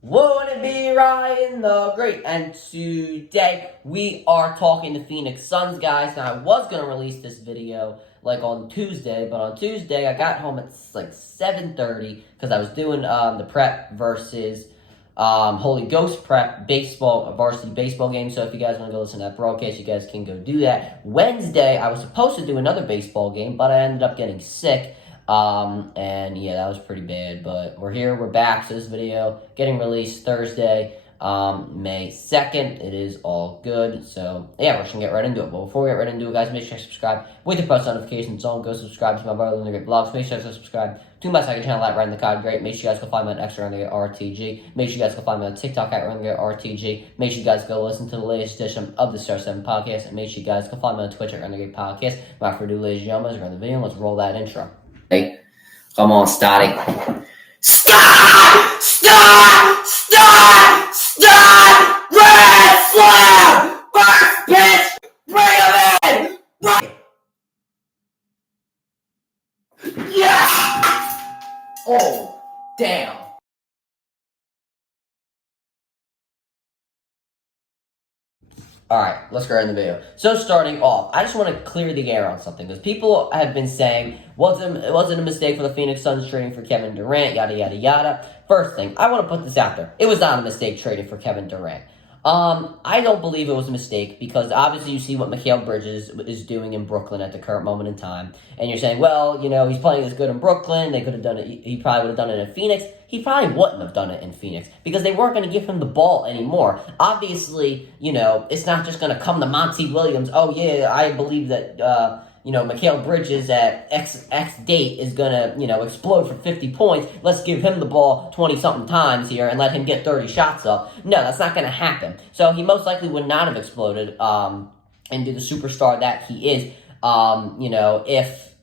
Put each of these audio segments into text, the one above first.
Won't it be Ryan the Great? And today we are talking to Phoenix Suns, guys. Now, I was going to release this video like on Tuesday, but on Tuesday I got home at like 7:30 because I was doing the prep versus Holy Ghost prep varsity baseball game. So if you guys want to go listen to that broadcast, you guys can go do that. Wednesday, I was supposed to do another baseball game, but I ended up getting sick. And yeah, that was pretty bad, but we're here, we're back. So this video getting released Thursday, May 2nd. It is all good. So yeah, we're just gonna get right into it. But before we get right into it, guys, make sure you subscribe with the post notifications on. Go subscribe to my brother the Great Vlogs. Make sure you subscribe to my second channel at Ryan the Cod Great. Make sure you guys go find me on X Ryan the Great RTG. Make sure you guys go find me on TikTok at Ryan the Great RTG. Make sure you guys go listen to the latest edition of the Star 7 podcast. And make sure you guys go find me on Twitch at Ryan the Great Podcast. Without further ado, ladies and gentlemen, let's run the video. Let's roll that intro. Hey, come on, starting. Stop! Stop! Stop! Stop! Red Flare! First pitch! Bring him in! Yeah! Oh, damn. Alright, let's go in the video. So starting off, I just want to clear the air on something, because people have been saying, it wasn't a mistake for the Phoenix Suns trading for Kevin Durant, yada, yada, yada. First thing, I want to put this out there. It was not a mistake trading for Kevin Durant. I don't believe it was a mistake, because obviously you see what Mikal Bridges is doing in Brooklyn at the current moment in time, and you're saying, well, you know, he's playing this good in Brooklyn, they could have done it, he probably would have done it in Phoenix. He probably wouldn't have done it in Phoenix, because they weren't going to give him the ball anymore. Obviously, you know, it's not just going to come to Monty Williams, oh yeah, I believe that, you know, Mikal Bridges at X date is going to, you know, explode for 50 points. Let's give him the ball 20-something times here and let him get 30 shots up. No, that's not going to happen. So he most likely would not have exploded into the superstar that he is, you know, if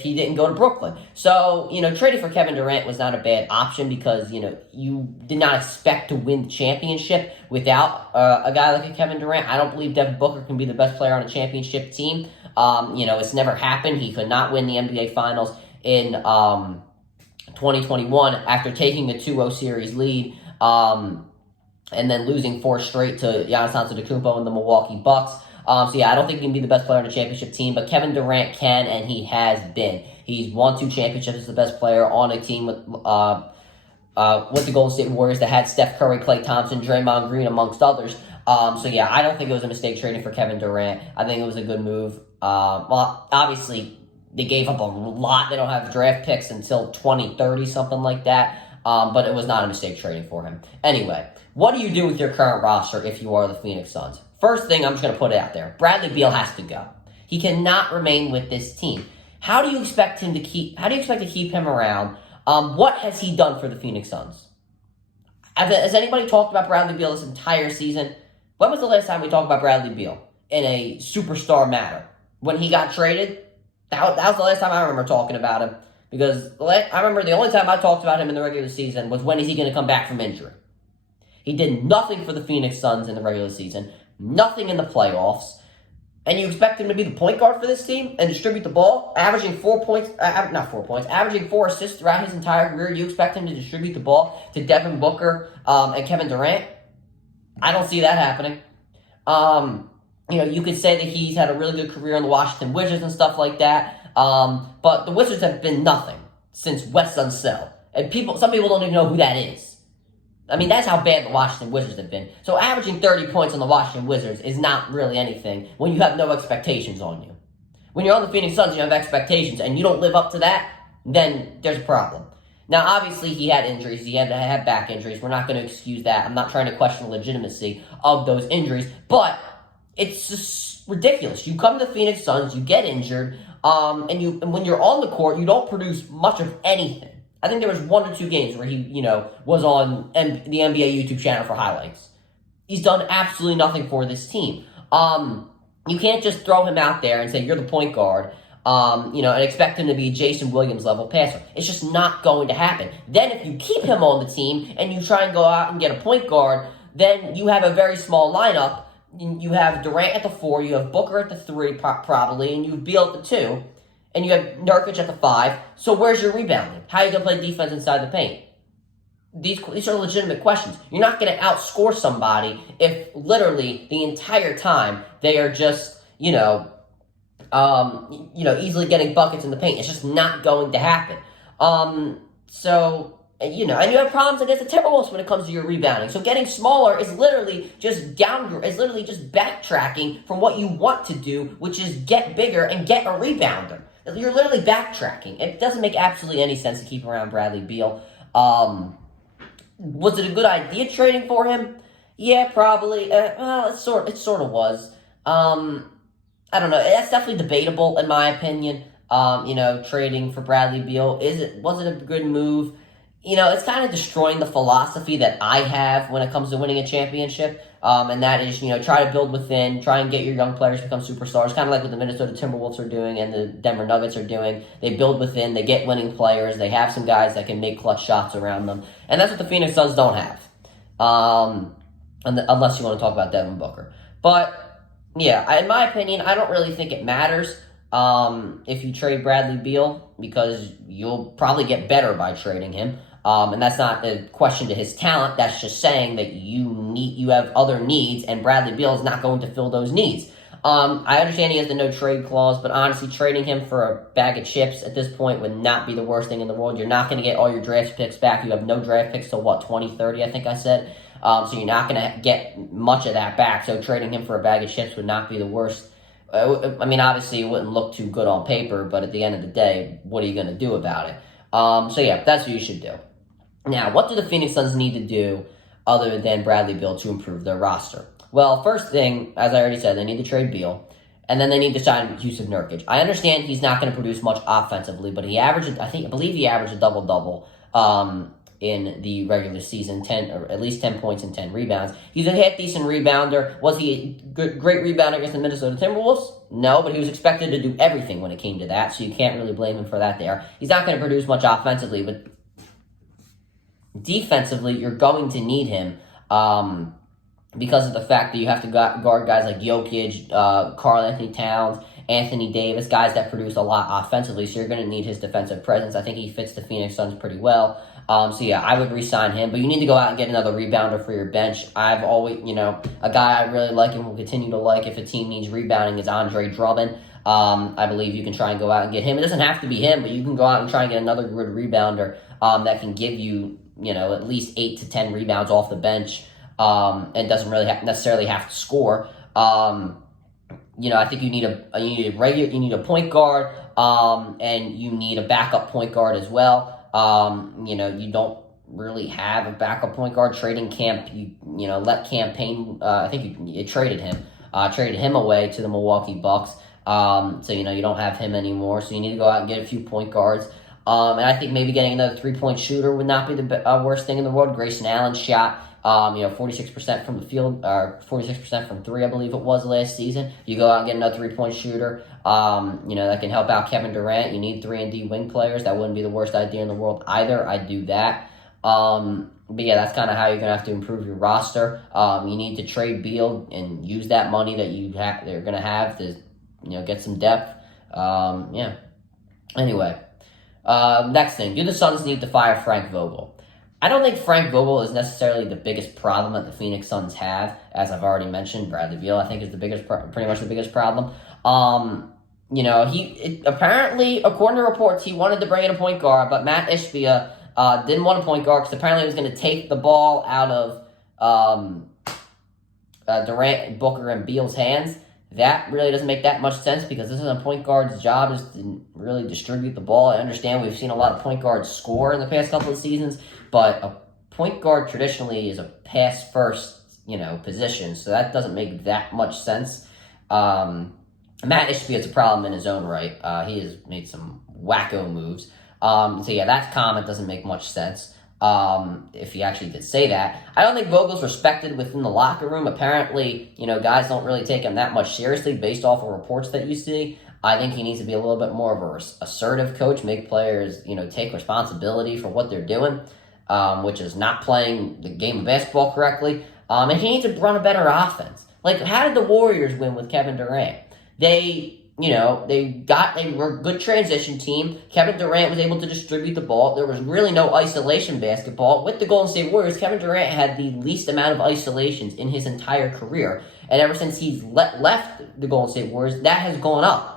he didn't go to Brooklyn. So, you know, trading for Kevin Durant was not a bad option, because, you know, you did not expect to win the championship without a guy like a Kevin Durant. I don't believe Devin Booker can be the best player on a championship team. You know, it's never happened. He could not win the NBA Finals in 2021 after taking a 2-0 series lead and then losing 4 straight to Giannis Antetokounmpo and the Milwaukee Bucks. So yeah, I don't think he can be the best player on a championship team, but Kevin Durant can, and he has been. He's won 2 championships as the best player on a team with the Golden State Warriors that had Steph Curry, Klay Thompson, Draymond Green, amongst others. So yeah, I don't think it was a mistake trading for Kevin Durant. I think it was a good move. Well, obviously, they gave up a lot. They don't have draft picks until 2030, something like that. But it was not a mistake trading for him. Anyway, what do you do with your current roster if you are the Phoenix Suns? First thing, I'm just going to put it out there. Bradley Beal has to go. He cannot remain with this team. How do you expect to keep him around? What has he done for the Phoenix Suns? Has anybody talked about Bradley Beal this entire season? When was the last time we talked about Bradley Beal in a superstar manner? When he got traded? That was the last time I remember talking about him. Because I remember the only time I talked about him in the regular season was when is he going to come back from injury. He did nothing for the Phoenix Suns in the regular season. Nothing in the playoffs. And you expect him to be the point guard for this team and distribute the ball, averaging 4 points, averaging 4 assists throughout his entire career. You expect him to distribute the ball to Devin Booker and Kevin Durant? I don't see that happening. You know, you could say that he's had a really good career in the Washington Wizards and stuff like that. But the Wizards have been nothing since Wes Unseld. And some people don't even know who that is. I mean, that's how bad the Washington Wizards have been. So averaging 30 points on the Washington Wizards is not really anything when you have no expectations on you. When you're on the Phoenix Suns, you have expectations, and you don't live up to that, then there's a problem. Now, obviously, he had injuries. He had to have back injuries. We're not going to excuse that. I'm not trying to question the legitimacy of those injuries, but it's just ridiculous. You come to the Phoenix Suns, you get injured, and when you're on the court, you don't produce much of anything. I think there was 1 or 2 games where he, you know, was on the NBA YouTube channel for highlights. He's done absolutely nothing for this team. You can't just throw him out there and say, you're the point guard, you know, and expect him to be a Jason Williams level passer. It's just not going to happen. Then if you keep him on the team and you try and go out and get a point guard, then you have a very small lineup. You have Durant at the 4, you have Booker at the 3 probably, and you have Beal at the 2. And you have Nurkic at the 5. So where's your rebounding? How are you going to play defense inside the paint? these are legitimate questions. You're not going to outscore somebody if literally the entire time they are just, easily getting buckets in the paint. It's just not going to happen. And you have problems against the Timberwolves when it comes to your rebounding. So getting smaller is literally just backtracking from what you want to do, which is get bigger and get a rebounder. You're literally backtracking. It doesn't make absolutely any sense to keep around Bradley Beal. Was it a good idea trading for him? Yeah, probably. It sort of was. I don't know. That's definitely debatable in my opinion. Trading for Bradley Beal, was it a good move? It's kind of destroying the philosophy that I have when it comes to winning a championship. And that is, try to build within, try and get your young players to become superstars, kind of like what the Minnesota Timberwolves are doing and the Denver Nuggets are doing. They build within, they get winning players, they have some guys that can make clutch shots around them. And that's what the Phoenix Suns don't have. Unless you want to talk about Devin Booker. But, yeah, in my opinion, I don't really think it matters if you trade Bradley Beal, because you'll probably get better by trading him. And that's not a question to his talent. That's just saying that you have other needs, and Bradley Beal is not going to fill those needs. I understand he has the no trade clause, but honestly, trading him for a bag of chips at this point would not be the worst thing in the world. You're not going to get all your draft picks back. You have no draft picks till 2030, I think I said. So you're not going to get much of that back. So trading him for a bag of chips would not be the worst. Obviously, it wouldn't look too good on paper, but at the end of the day, what are you going to do about it? That's what you should do. Now, what do the Phoenix Suns need to do other than Bradley Beal to improve their roster? Well, first thing, as I already said, they need to trade Beal, and then they need to sign Jusuf Nurkic. I understand he's not going to produce much offensively, but I believe he averaged a double-double in the regular season, 10 or at least 10 points and 10 rebounds. He's a half-decent rebounder. Was he a great rebounder against the Minnesota Timberwolves? No, but he was expected to do everything when it came to that, so you can't really blame him for that there. He's not going to produce much offensively, but defensively, you're going to need him because of the fact that you have to guard guys like Jokic, Karl Anthony Towns, Anthony Davis, guys that produce a lot offensively, so you're going to need his defensive presence. I think he fits the Phoenix Suns pretty well. I would re-sign him, but you need to go out and get another rebounder for your bench. I've always, a guy I really like and will continue to like if a team needs rebounding is Andre Drummond. I believe you can try and go out and get him. It doesn't have to be him, but you can go out and try and get another good rebounder that can give you, at least 8 to 10 rebounds off the bench, and doesn't really necessarily have to score. I think you need a point guard, and you need a backup point guard as well. You don't really have a backup point guard. Trading let Cam Payne, I think you traded him away to the Milwaukee Bucks. You don't have him anymore, so you need to go out and get a few point guards. And I think maybe getting another three-point shooter would not be the worst thing in the world. Grayson Allen shot, 46% from the field, or 46% from three, I believe it was last season. You go out and get another three-point shooter, that can help out Kevin Durant. You need 3-and-D wing players. That wouldn't be the worst idea in the world either. I'd do that. That's kind of how you're going to have to improve your roster. You need to trade Beal and use that money that they're going to have to, get some depth. Anyway. Next thing, do the Suns need to fire Frank Vogel? I don't think Frank Vogel is necessarily the biggest problem that the Phoenix Suns have. As I've already mentioned, Bradley Beal, I think, is pretty much the biggest problem. Apparently, according to reports, he wanted to bring in a point guard, but Matt Ishbia didn't want a point guard because apparently he was going to take the ball out of Durant, Booker, and Beal's hands. That really doesn't make that much sense because this is a point guard's job is to really distribute the ball. I understand we've seen a lot of point guards score in the past couple of seasons, but a point guard traditionally is a pass-first, position, so that doesn't make that much sense. Matt Ishbia is a problem in his own right. He has made some wacko moves. That comment doesn't make much sense. If he actually did say that. I don't think Vogel's respected within the locker room. Apparently, guys don't really take him that much seriously based off of reports that you see. I think he needs to be a little bit more of an assertive coach, make players, take responsibility for what they're doing, which is not playing the game of basketball correctly. And he needs to run a better offense. Like, how did the Warriors win with Kevin Durant? They, they were a good transition team. Kevin Durant was able to distribute the ball. There was really no isolation basketball. With the Golden State Warriors, Kevin Durant had the least amount of isolations in his entire career. And ever since he's left the Golden State Warriors, that has gone up.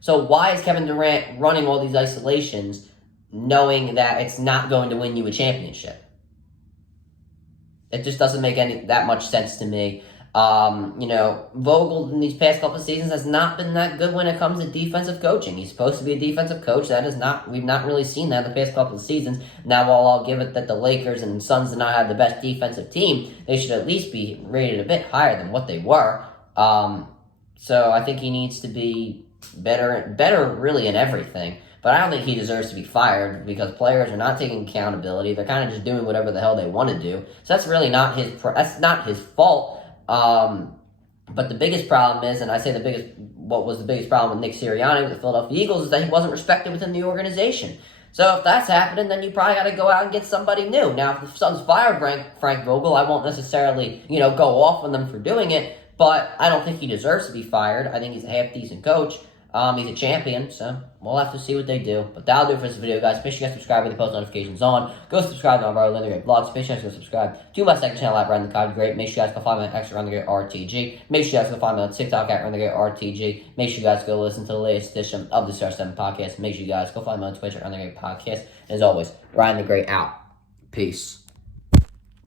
So why is Kevin Durant running all these isolations knowing that it's not going to win you a championship? It just doesn't make that much sense to me. Vogel in these past couple of seasons has not been that good when it comes to defensive coaching. He's supposed to be a defensive coach. We've not really seen that in the past couple of seasons. Now, while I'll give it that the Lakers and Suns did not have the best defensive team, they should at least be rated a bit higher than what they were. So I think he needs to be better really in everything. But I don't think he deserves to be fired because players are not taking accountability. They're kind of just doing whatever the hell they want to do. So that's really not his fault. But the biggest problem is, and I say what was the biggest problem with Nick Sirianni with the Philadelphia Eagles is that he wasn't respected within the organization. So if that's happening, then you probably got to go out and get somebody new. Now, if the Suns fire Frank Vogel, I won't necessarily, go off on them for doing it, but I don't think he deserves to be fired. I think he's a half-decent coach. He's a champion, so we'll have to see what they do. But that'll do it for this video, guys. Make sure you guys subscribe with the post notifications on. Go subscribe to our Legendary Vlogs. Make sure you guys go subscribe to my second channel at Run the Cod Great. Make sure you guys go follow me on X Run the Great RTG. Make sure you guys go follow me on TikTok at Run the Great RTG. Make sure you guys go listen to the latest edition of the CR7 podcast. Make sure you guys go follow me on Twitch at Run the Great Podcast. And as always, Ryan the Great out. Peace.